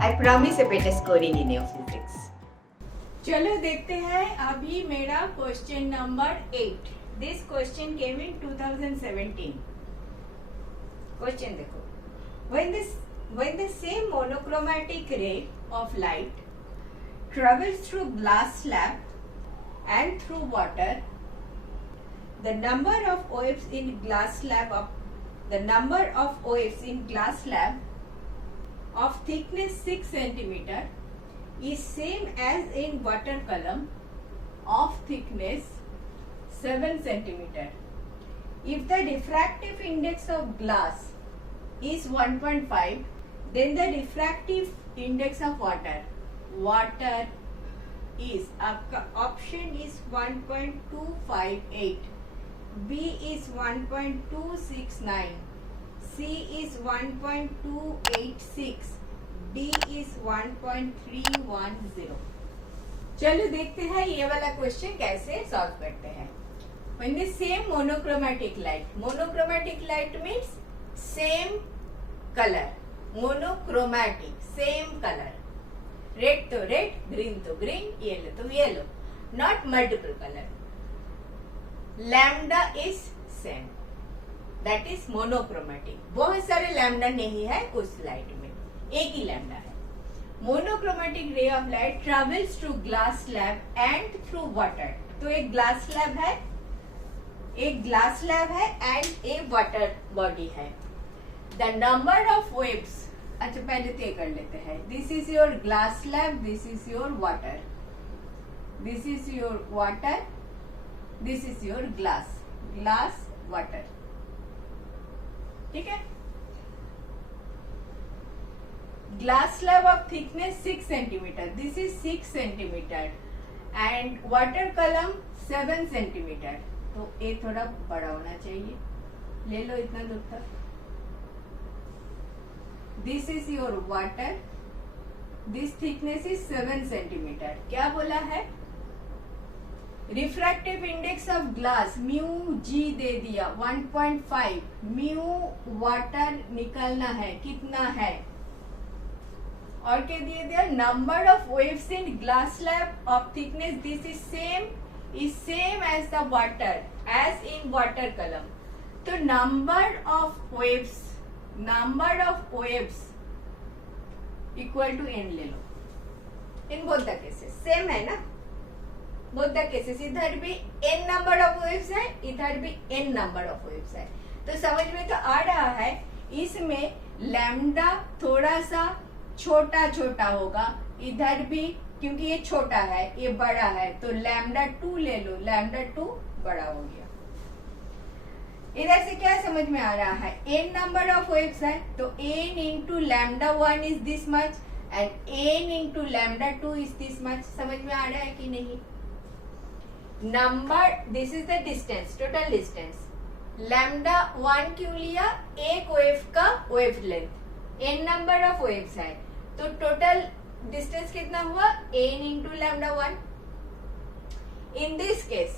I promise a better scoring in your physics. चलो देखते हैं अभी मेरा question number 8. This question came in 2017. Question देखो. When the same monochromatic ray of light travels through glass slab and through water, the number of waves in glass slab of thickness 6 centimeter is same as in water column of thickness 7 centimeter. If the diffractive index of glass is 1.5, then the diffractive index of water is option is 1.258, B is 1.269, C is 1.286, D is 1.310. चलो देखते हैं ये वाला question कैसे solve करते हैं. When the same monochromatic light means same color. Monochromatic, same color. Red to red, green to green, yellow to yellow. Not multiple color. Lambda is same. That is monochromatic. बहुत सारे lambda नहीं है उस light में, एक ही lambda है. Monochromatic ray of light travels through glass slab and through water. तो एक ग्लास स्लैब है एंड एक वाटर बॉडी है. द नंबर ऑफ वेव्स, अच्छा पहले तय कर लेते हैं. This is your glass slab, this is your water, this is your water, this is your glass water. ठीक है. Glass slab of thickness 6 centimetre, this is 6 centimetre and water कलम 7 centimetre. तो ये थोड़ा बड़ा होना चाहिए. ले लो इतना दूर तक. This is your water, this thickness is 7 centimetre. क्या बोला है? Refractive index of glass mu g दे दिया 1.5. म्यू वाटर निकलना है, कितना है? और क्या दिए दिया? Number of waves in glass slab of thickness this is same as the water as in water column. तो number of waves equal to n ले लो. In both the cases same है ना. बोथ द केसेस इधर भी n number of waves है, इधर भी n नंबर ऑफ वेव्स है. तो समझ में तो आ रहा है इसमें लैम्डा थोड़ा सा छोटा होगा. इधर भी क्योंकि ये छोटा है ये बड़ा है तो लैम्डा 2 ले लो. लैम्डा 2 बड़ा हो गया. इधर से क्या समझ में आ रहा है? n नंबर ऑफ वेव्स है तो n into lambda 1 is this much and n into lambda 2 is this much. समझ में आ रहा है कि नहीं? Number, this is the distance, total distance. Lambda 1 क्यों लिया? एक वेव का wave length. n number of waves है तो टोटल डिस्टेंस कितना हुआ? n into lambda 1. In this case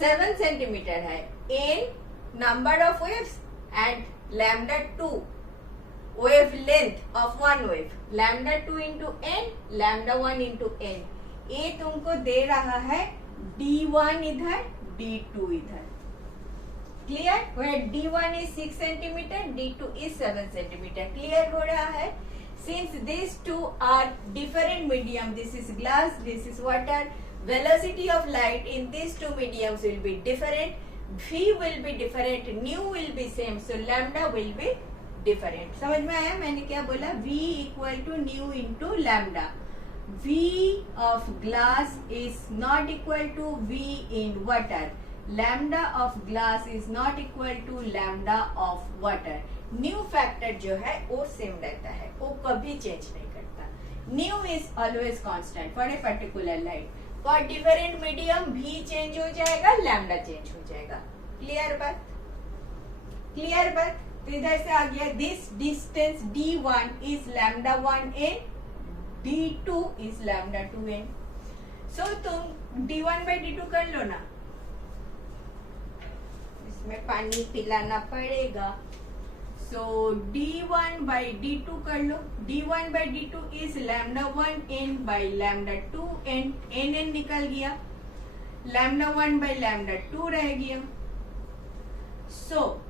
7 centimetre है. n number of waves and lambda 2 wave length of one wave. Lambda 2 into n, lambda 1 into n. ये तुमको दे रहा है d1 इधर, d2 इधर. Clear? where d1 is 6 centimeter, d2 is 7 centimeter. Clear हो रहा है? Since these two are different medium, this is glass, this is water, velocity of light in these two mediums will be different. V will be different, nu will be same, so lambda will be different. समझ में आया मैंने क्या बोला? V equal to nu into lambda. V of glass is not equal to V in water. Lambda of glass is not equal to lambda of water. New factor जो है वो same रहता है, वो कभी चेंज नहीं करता. New is always constant for a particular light. For different medium भी चेंज हो जाएगा, लैम्डा चेंज हो जाएगा. क्लियर बात? तो इधर से आ गया this distance d1 is lambda 1n, d2 is lambda 2n. सो तुम d1 by d2 कर लो ना. इसमें पानी पिलाना पड़ेगा. सो d1 बाई d2 कर लो. d1 by d2 is lambda 1 n by lambda 2 n. n निकल गया. लैम्डा 1 बाई लैम्डा 2 रह गया. सो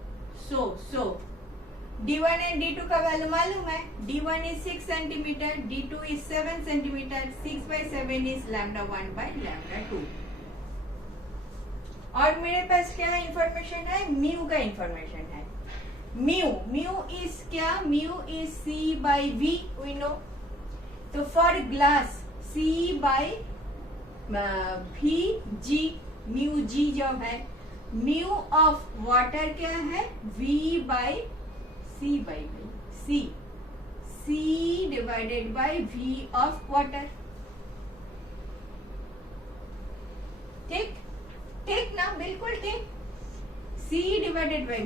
d1 एंड d2 का वैल्यू मालूम है. d1 is 6 centimetre, d2 is 7 centimetre. 6 by 7 is lambda 1 by lambda 2. और मेरे पास क्या इंफॉर्मेशन है? म्यू का इंफॉर्मेशन है. म्यू इज क्या? Mu is c by v, we know. तो for glass c by v g, mu g जो है. म्यू ऑफ वाटर क्या है? v by c by v. c divided by v of water. ठीक ठीक ना? बिल्कुल ठीक. c divided by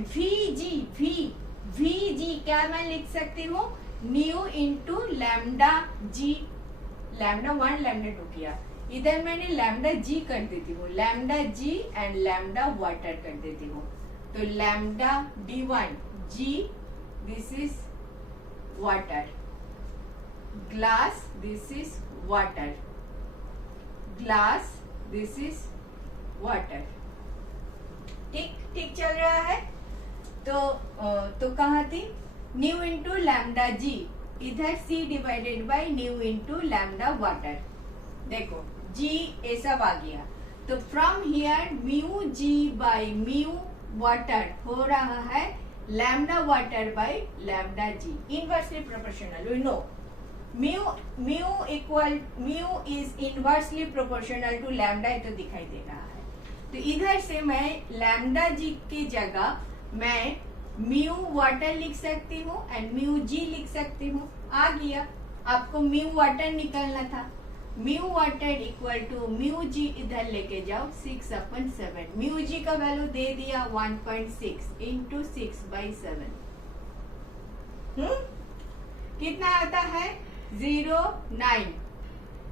v g क्या मैं लिख सकती हूँ? Mu into lambda g. Lambda 1 lambda 2 किया. इधर मैंने लैम्डा जी कर देती हूँ. Lambda G and lambda water कर देती हूँ. तो lambda d1 G, this is water. Glass, this is water. Glass, this is water. ठीक ठीक चल रहा है. तो कहाँ थी? Nu into lambda G. इधर c divided by nu into lambda water. देखो g ये सब आ गया. तो from here mu G by mu water हो रहा है lambda water by lambda G. Inversely proportional, we know. Mu is inversely proportional to lambda. ये तो दिखाई दे रहा है. तो इधर से मैं लैम्डा जी की जगह मैं म्यू वाटर लिख सकती हूँ एंड म्यू जी लिख सकती हूँ. आ गया. आपको म्यू वाटर निकालना था. Mu water equal to mu g इधर लेके जाओ 6/7. म्यू जी का वैल्यू दे दिया 1.6 इंटू 6/7. कितना आता है? 9.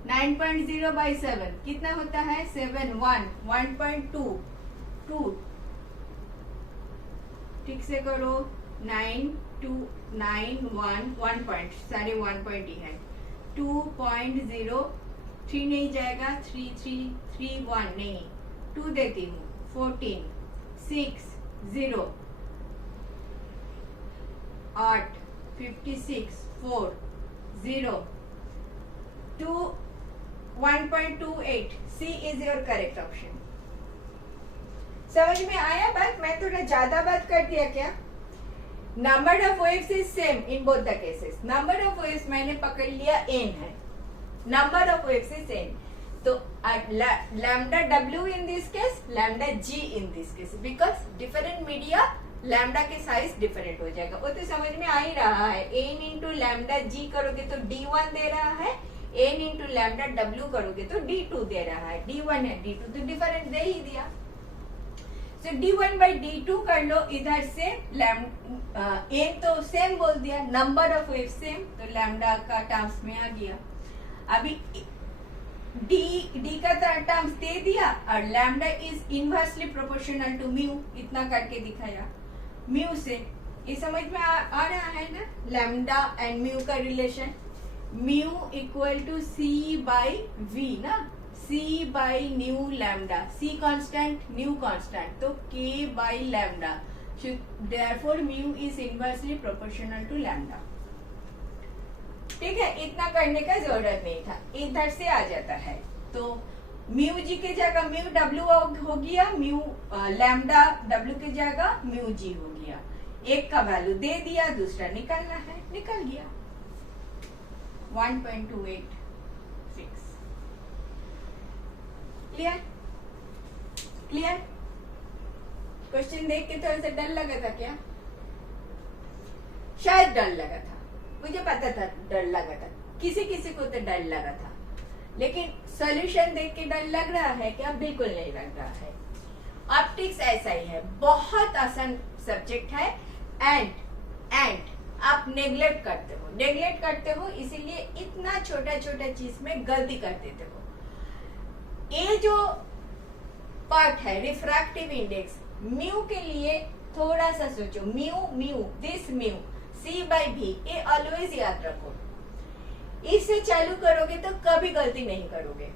9.0/7 कितना होता है? 7. 1.2. ठीक से करो. 9 2 9 1 पॉइंट, सारे 1 पॉइंट ही है. 2.0 3 नहीं जाएगा. 3 3 3 1 नहीं. 2 देती हूँ. 14 6 0 8 56 4 0 2 1.28. C is your correct option. समझ में आया बात? मैं थोड़ा ज्यादा बात कर दिया क्या? Number of waves is same in both the cases. Number of waves मैंने पकड़ लिया n है. Number of waves is n. तो lambda w in this case, lambda g in this case, because different media lambda के size different हो जाएगा. वो तो समझ में आ ही रहा है. n इंटू लैम्डा g करोगे तो d1 दे रहा है. n इंटू लैम्डा w करोगे तो d2 दे रहा है. d1 है d2 तो डिफरेंट दे ही दिया. तो d1 बाई d2 कर लो. इधर से n तो सेम बोल दिया. नंबर ऑफ वेव सेम, तो लैम्डा का टर्म्स में आ गया. अभी d का टर्म्स दे दिया और lambda is inversely proportional to mu. इतना करके दिखाया. म्यू से ये समझ में आ रहा है ना? लैम्डा एंड म्यू का relation. Mu equal to c by v ना. c by nu lambda. c constant, nu constant, तो k by lambda. Therefore mu is inversely proportional to lambda. ठीक है. इतना करने का जरूरत नहीं था. इधर से आ जाता है. तो म्यू जी की जगह म्यू w हो गया. म्यू लैम्डा w की जगह म्यू जी हो गया. एक का वैल्यू दे दिया, दूसरा निकालना है, निकल गया. 1.286. क्लियर? क्लियर? क्वेश्चन देख के थोड़ा सा डर लगा था क्या? शायद डर लगा था. मुझे पता था डर लगा था. किसी किसी को तो डर लगा था. लेकिन सॉल्यूशन देख के डर लग रहा है क्या? बिल्कुल नहीं लग रहा है. ऑप्टिक्स ऐसा ही है. बहुत आसान सब्जेक्ट है. एंड आप नेग्लेक्ट करते हो इसीलिए इतना छोटा छोटा चीज में गलती कर देते हो. ये जो पार्ट है रिफ्रैक्टिव इंडेक्स, म्यू के लिए थोड़ा सा सोचो, mu mu, this mu, C by भी, ये ऑलवेज याद रखो। इससे चालू करोगे तो कभी गलती नहीं करोगे।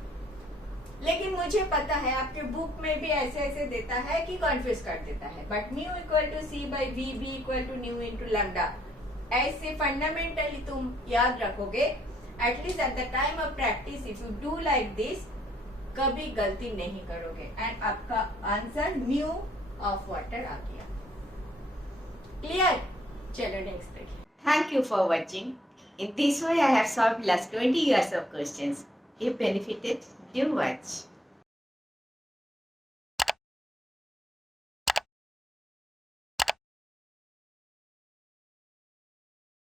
लेकिन मुझे पता है आपके बुक में भी ऐसे ऐसे देता है कि कॉन्फ्यूज कर देता है, but mu equal to C by V, B equal to nu into lambda, ऐसे फंडामेंटली तुम याद रखोगे, at least at the time of practice if you do like this, कभी गलती नहीं करोगे। एंड आपका आंसर म्यू ऑफ वाटर आ गया। क्लियर? चलो नेक्स्ट देखिए। Thank you for watching. In this way, I have solved last 20 years of questions. If benefited, do watch.